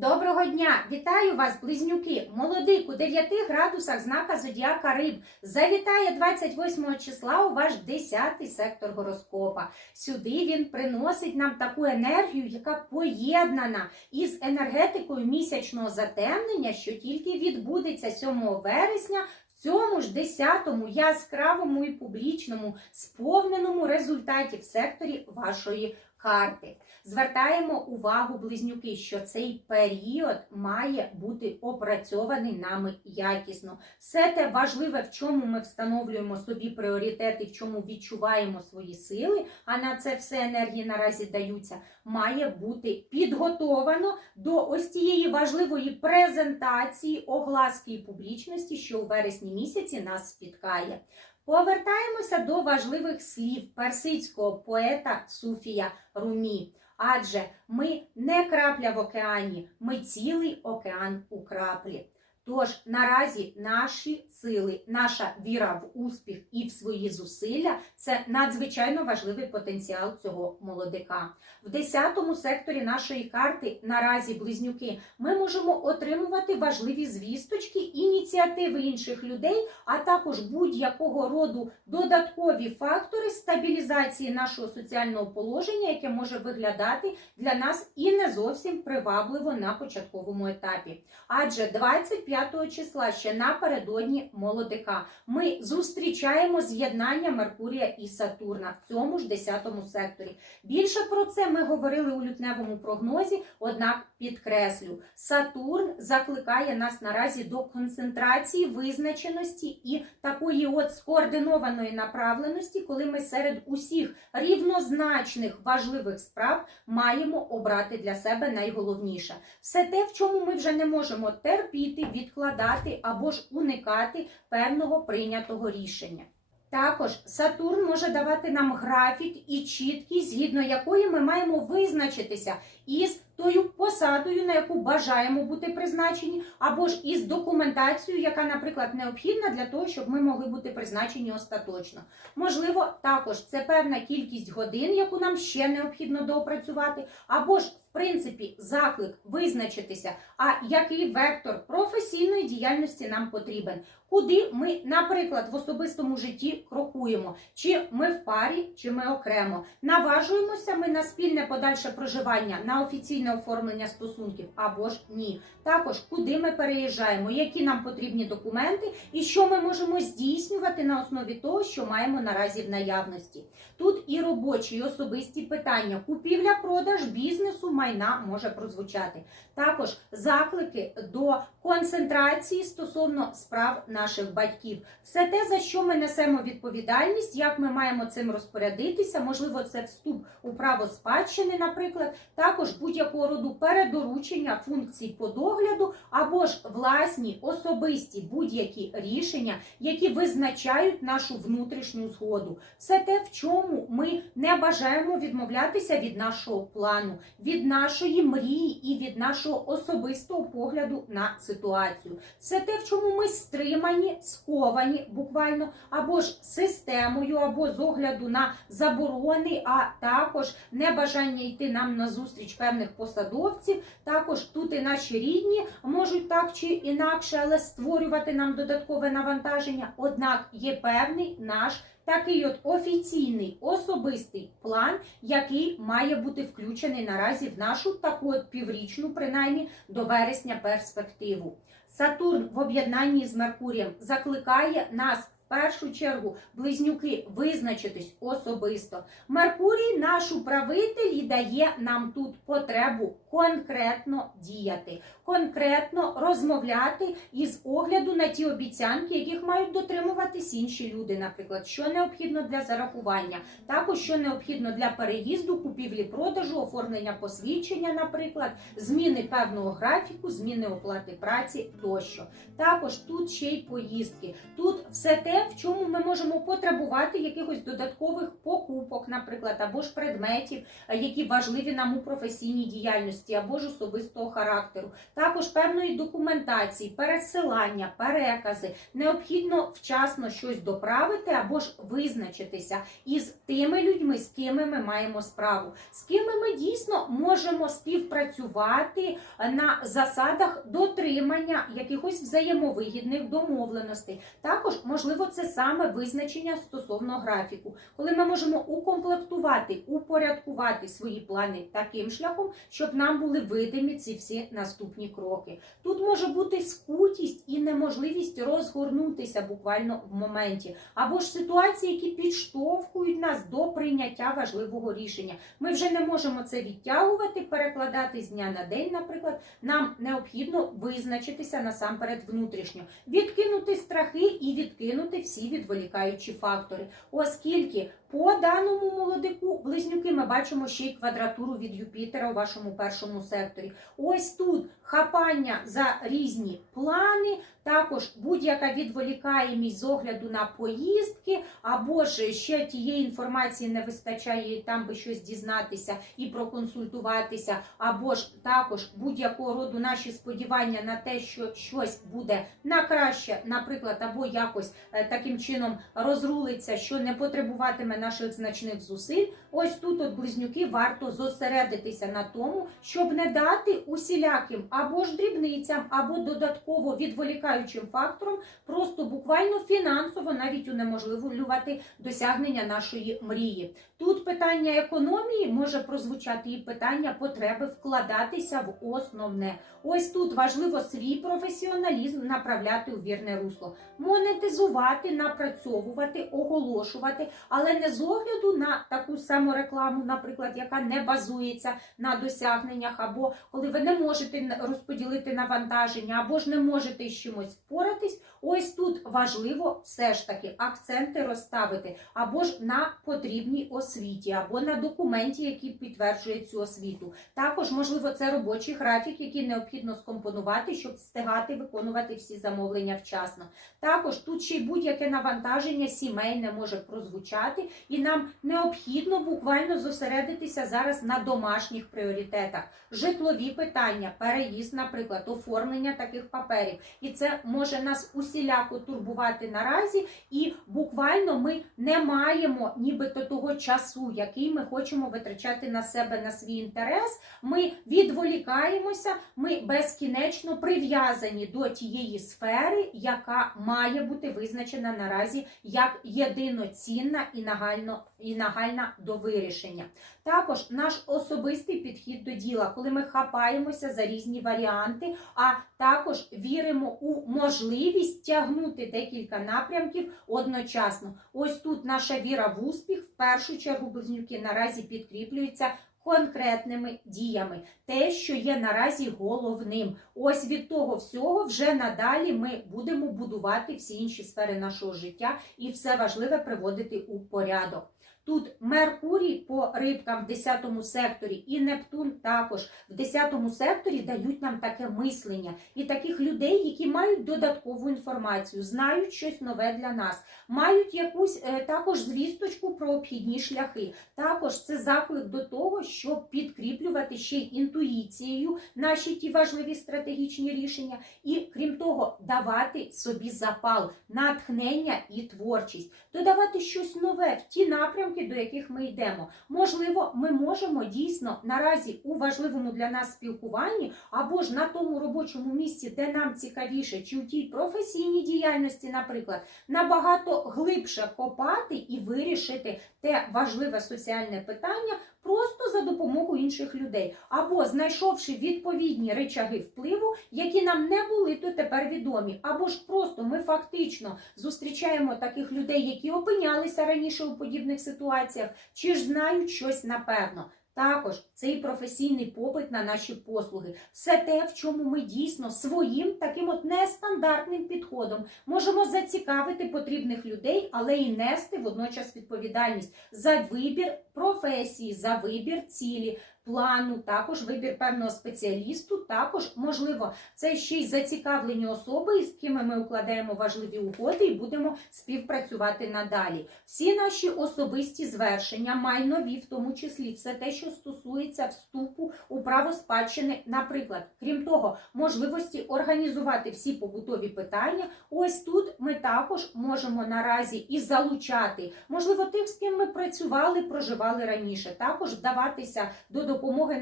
Доброго дня! Вітаю вас, близнюки! Молодик у 9 градусах знака Зодіака Риб завітає 28 числа у ваш 10 сектор гороскопа. Сюди він приносить нам таку енергію, яка поєднана із енергетикою місячного затемнення, що тільки відбудеться 7 вересня. В цьому ж 10-му яскравому і публічному сповненому результаті в секторі вашої карти. Звертаємо увагу, близнюки, що цей період має бути опрацьований нами якісно. Все те важливе, в чому ми встановлюємо собі пріоритети, в чому відчуваємо свої сили, а на це все енергії наразі даються, має бути підготовано до ось цієї важливої презентації, огласки і публічності, що у вересні місяці нас спіткає. Повертаємося до важливих слів персидського поета Суфія Румі. Адже ми не крапля в океані, ми цілий океан у краплі. Тож наразі наші сили, наша віра в успіх і в свої зусилля це надзвичайно важливий потенціал цього молодика. В 10 секторі нашої карти наразі близнюки ми можемо отримувати важливі звісточки, ініціативи інших людей, а також будь-якого роду додаткові фактори стабілізації нашого соціального положення, яке може виглядати для нас і не зовсім привабливо на початковому етапі. Адже 25 числа ще напередодні молодика ми зустрічаємо з'єднання Меркурія і Сатурна в цьому ж 10 секторі. Більше про це ми говорили у лютневому прогнозі, однак підкреслю, Сатурн закликає нас наразі до концентрації, визначеності і такої от скоординованої направленості, коли ми серед усіх рівнозначних важливих справ маємо обрати для себе найголовніше. Все те, в чому ми вже не можемо терпіти, відкладати або ж уникати певного прийнятого рішення. Також Сатурн може давати нам графік і чіткість, згідно якої ми маємо визначитися із тою посадою, на яку бажаємо бути призначені, або ж із документацією, яка, наприклад, необхідна для того, щоб ми могли бути призначені остаточно. Можливо, також це певна кількість годин, яку нам ще необхідно доопрацювати, або ж в принципі заклик визначитися, а який вектор професійної діяльності нам потрібен, куди ми, наприклад, в особистому житті крокуємо, чи ми в парі, чи ми окремо. Наважуємося ми на спільне подальше проживання, на офіційне оформлення стосунків або ж ні. Також куди ми переїжджаємо, які нам потрібні документи, і що ми можемо здійснювати на основі того, що маємо наразі в наявності. Тут і робочі, і особисті питання, купівля, продаж бізнесу, майна може прозвучати. Також заклики до концентрації стосовно справ наших батьків. Все те, за що ми несемо відповідальність, як ми маємо цим розпорядитися, можливо, це вступ у право спадщини, наприклад, також будь-якого роду передоручення функцій по догляду, або ж власні особисті будь-які рішення, які визначають нашу внутрішню згоду. Все те, в чому ми не бажаємо відмовлятися від нашого плану, від нашої мрії і від нашого особистого погляду на ситуацію. Все те, в чому ми стримані, сковані буквально, або ж системою, або з огляду на заборони, а також небажання йти нам на зустріч певних посадовців. Також тут і наші рідні можуть так чи інакше, але створювати нам додаткове навантаження. Однак є певний наш. Такий от офіційний особистий план, який має бути включений наразі в нашу таку от піврічну, принаймні до вересня перспективу. Сатурн в об'єднанні з Меркурієм закликає нас першу чергу близнюки визначитись особисто. Меркурій, наш управитель, і дає нам тут потребу конкретно діяти, конкретно розмовляти із огляду на ті обіцянки, яких мають дотримуватись інші люди, наприклад, що необхідно для зарахування, також що необхідно для переїзду, купівлі, продажу, оформлення посвідчення, наприклад, зміни певного графіку, зміни оплати праці тощо. Також тут ще й поїздки. Тут все те, в чому ми можемо потребувати якихось додаткових покупок, наприклад, або ж предметів, е, які важливі нам у професійній діяльності, або ж особистого характеру. Також певної документації, пересилання, перекази. Необхідно вчасно щось доправити або ж визначитися із тими людьми, з ким ми маємо справу, з ким ми дійсно можемо співпрацювати на засадах дотримання якихось взаємовигідних домовленостей. Також можливо це саме визначення стосовно графіку, коли ми можемо укомплектувати, упорядкувати свої плани таким шляхом, щоб нам були видимі ці всі наступні кроки. Тут може бути скутість і неможливість розгорнутися буквально в моменті, або ж ситуації, які підштовхують нас до прийняття важливого рішення. Ми вже не можемо це відтягувати, перекладати з дня на день, наприклад. Нам необхідно визначитися насамперед внутрішньо, відкинути страхи і відкинути всі відволікаючі фактори, оскільки по даному молодику близнюки ми бачимо ще й квадратуру від Юпітера у вашому першому секторі. Ось тут хапання за різні плани, також будь-яка відволікаємість з огляду на поїздки, або ж ще тієї інформації не вистачає там би щось дізнатися і проконсультуватися, або ж також будь-якого роду наші сподівання на те, що щось буде на краще, наприклад, або якось е, таким чином розрулиться, що не потребуватиме наших значних зусиль. Ось тут от близнюки варто зосередитися на тому, щоб не дати усіляким або ж дрібницям, або додатково відволікаючим факторам, просто буквально фінансово навіть унеможливлювати досягнення нашої мрії. Тут питання економії може прозвучати і питання потреби вкладатися в основне. Ось тут важливо свій професіоналізм направляти у вірне русло, монетизувати, напрацьовувати, оголошувати, але не з огляду на таку саморекламу, наприклад, яка не базується на досягненнях, або коли ви не можете розподілити навантаження, або ж не можете з чимось впоратись. Ось тут важливо все ж таки акценти розставити, або ж на потрібній освіті, або на документі, який підтверджує цю освіту. Також, можливо, це робочий графік, який необхідно скомпонувати, щоб встигати виконувати всі замовлення вчасно. Також тут ще й будь-яке навантаження сімейне може прозвучати, і нам необхідно буквально зосередитися зараз на домашніх пріоритетах, житлові питання, переїзд, наприклад, оформлення таких паперів. І це може нас усіляко турбувати наразі, і буквально ми не маємо нібито того часу, який ми хочемо витрачати на себе на свій інтерес. Ми відволікаємося, ми безкінечно прив'язані до тієї сфери, яка має бути визначена наразі як єдиноцінна і нагально і нагальна до вирішення. Також наш особистий підхід до діла, коли ми хапаємося за різні варіанти, а також віримо у можливість тягнути декілька напрямків одночасно. Ось тут наша віра в успіх, в першу чергу близнюки наразі підкріплюється. Конкретними діями, те, що є наразі головним. Ось від того всього вже надалі ми будемо будувати всі інші сфери нашого життя і все важливе приводити у порядок. Тут Меркурій по рибкам в 10 секторі і Нептун також. В 10 секторі дають нам таке мислення. І таких людей, які мають додаткову інформацію, знають щось нове для нас, мають якусь е, також звісточку про обхідні шляхи. Також це заклик до того, щоб підкріплювати ще й інтуїцією наші ті важливі стратегічні рішення, і крім того, давати собі запал, натхнення і творчість, додавати щось нове в ті напрямки до яких ми йдемо. Можливо, ми можемо дійсно наразі у важливому для нас спілкуванні або ж на тому робочому місці, де нам цікавіше, чи у тій професійній діяльності, наприклад, набагато глибше копати і вирішити те важливе соціальне питання. Просто за допомогою інших людей, або знайшовши відповідні речаги впливу, які нам не були то тепер відомі, або ж просто ми фактично зустрічаємо таких людей, які опинялися раніше у подібних ситуаціях, чи ж знають щось напевно. Також цей професійний попит на наші послуги, все те, в чому ми дійсно своїм таким от нестандартним підходом можемо зацікавити потрібних людей, але і нести водночас відповідальність за вибір професії, за вибір цілі. Плану, також вибір певного спеціалісту, також можливо, це ще й зацікавлені особи, з ким ми укладаємо важливі угоди і будемо співпрацювати надалі. Всі наші особисті звершення, майнові, в тому числі все те, що стосується вступу у право спадщини, наприклад, крім того, можливості організувати всі побутові питання. Ось тут ми також можемо наразі і залучати, можливо, тих, з ким ми працювали, проживали раніше, також вдаватися до допомоги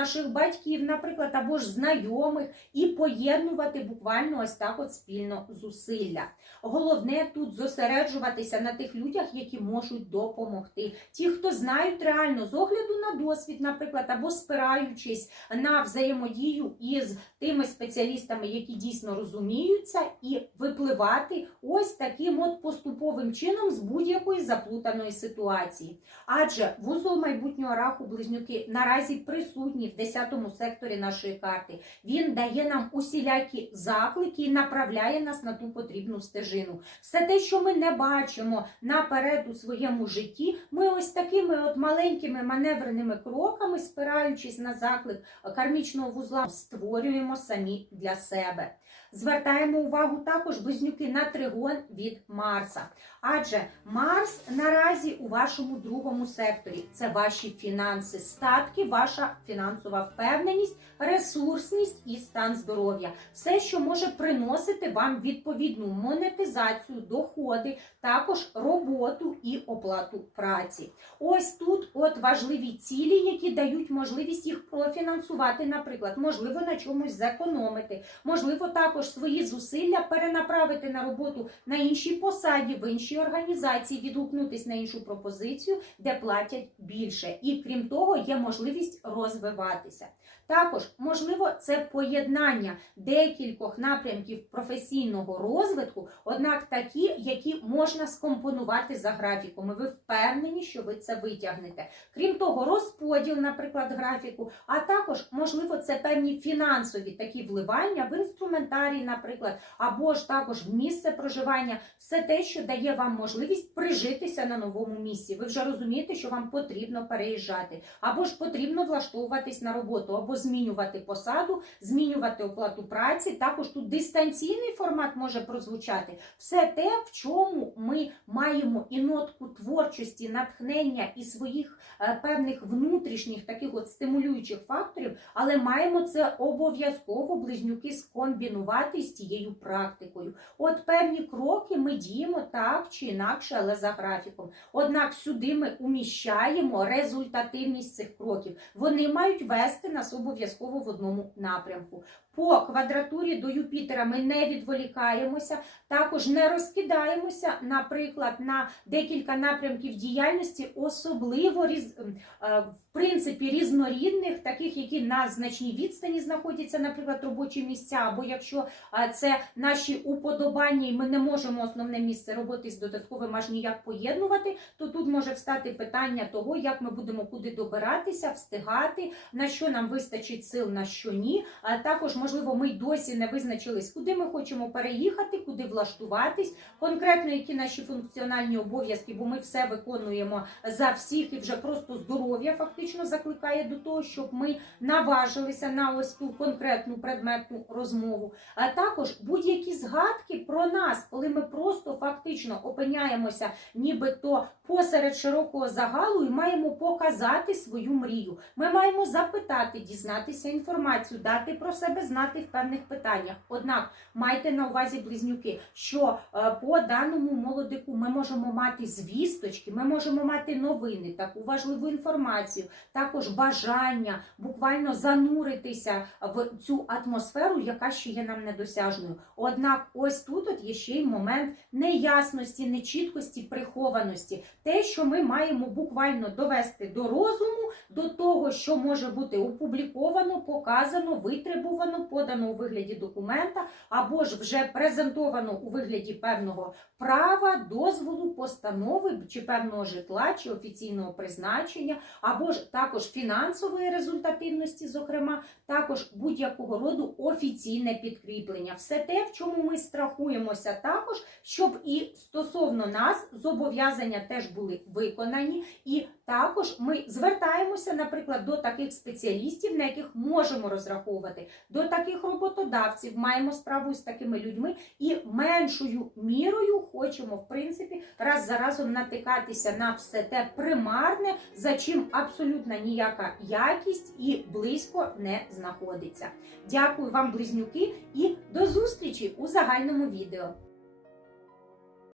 наших батьків, наприклад, або ж знайомих, і поєднувати буквально ось так от спільно зусилля. Головне тут зосереджуватися на тих людях, які можуть допомогти. Ті, хто знають реально з огляду на досвід, наприклад, або спираючись на взаємодію із тими спеціалістами, які дійсно розуміються, і випливати ось таким от поступовим чином з будь-якої заплутаної ситуації. Адже вузол майбутнього раху близнюки наразі присутній в 10 секторі нашої карти. Він дає нам усілякі заклики і направляє нас на ту потрібну стежину. Все те, що ми не бачимо наперед у своєму житті, ми ось такими от маленькими маневреними кроками, спираючись на заклик кармічного вузла, створюємо самі для себе. Звертаємо увагу також близнюки на тригон від Марса. Адже Марс наразі у вашому другому секторі це ваші фінанси, статки, ваша фінансова впевненість, ресурсність і стан здоров'я. Все, що може приносити вам відповідну монетизацію, доходи, також роботу і оплату праці. Ось тут от важливі цілі, які дають можливість їх профінансувати, наприклад, можливо, на чомусь зекономити, можливо, також свої зусилля перенаправити на роботу на іншій посаді, в іншій організації, відгукнутись на іншу пропозицію, де платять більше. І крім того, є можливість розвиватися. Також, можливо, це поєднання декількох напрямків професійного розвитку, однак такі, які можна скомпонувати за графіком. І ви впевнені, що ви це витягнете. Крім того, розподіл, наприклад, графіку, а також, можливо, це певні фінансові такі вливання в інструментарій, наприклад, або ж також місце проживання, все те, що дає вам можливість прижитися на новому місці. Ви вже розумієте, що вам потрібно переїжджати, або ж потрібно влаштовуватись на роботу, або змінювати посаду, змінювати оплату праці. Також тут дистанційний формат може прозвучати. Все те, в чому ми маємо і нотку творчості, натхнення і своїх е, певних внутрішніх таких от стимулюючих факторів, але маємо це обов'язково близнюки скомбінувати з тією практикою. От певні кроки ми діємо так чи інакше, але за графіком. Однак сюди ми уміщаємо результативність цих кроків. Вони мають вести нас обов'язково в одному напрямку. По квадратурі до Юпітера ми не відволікаємося, також не розкидаємося, наприклад, на декілька напрямків діяльності, особливо різ, е, в принципі різнорідних, таких, які на значній відстані знаходяться, наприклад, робочі місця, або якщо е, це наші уподобання, і ми не можемо основне місце роботи з додатковим аж ніяк поєднувати, то тут може встати питання того, як ми будемо куди добиратися, встигати, на що нам вистачить сил, на що ні. А також, можливо, ми й досі не визначились, куди ми хочемо переїхати, куди влаштуватись, конкретно які наші функціональні обов'язки, бо ми все виконуємо за всіх і вже просто здоров'я фактично закликає до того, щоб ми наважилися на ось ту конкретну предметну розмову. А також будь-які згадки про нас, коли ми просто фактично опиняємося, нібито посеред широкого загалу і маємо показати свою мрію. Ми маємо запитати, дізнатися інформацію, дати про себе знати в певних питаннях. Однак майте на увазі близнюки, що е, по даному молодику ми можемо мати звісточки, ми можемо мати новини, таку важливу інформацію, також бажання буквально зануритися в цю атмосферу, яка ще є нам недосяжною. Однак, ось тут от є ще й момент неясності, нечіткості, прихованості, те, що ми маємо буквально довести до розуму, до того, що може бути опубліковано, показано, витребувано, подано у вигляді документа, або ж вже презентовано у вигляді певного права, дозволу, постанови чи певного житла, чи офіційного призначення, або ж також фінансової результативності, зокрема, також будь-якого роду офіційне підкріплення. Все те, в чому ми страхуємося також, щоб і стосовно нас зобов'язання теж були виконані, і також ми звертаємося, наприклад, до таких спеціалістів, на яких можемо розраховувати, до таких роботодавців, маємо справу з такими людьми, і меншою мірою хочемо, в принципі, раз за разом натикатися на все те примарне, за чим абсолютно ніяка якість і близько не знаходиться. Дякую вам, близнюки, і до зустрічі у загальному відео.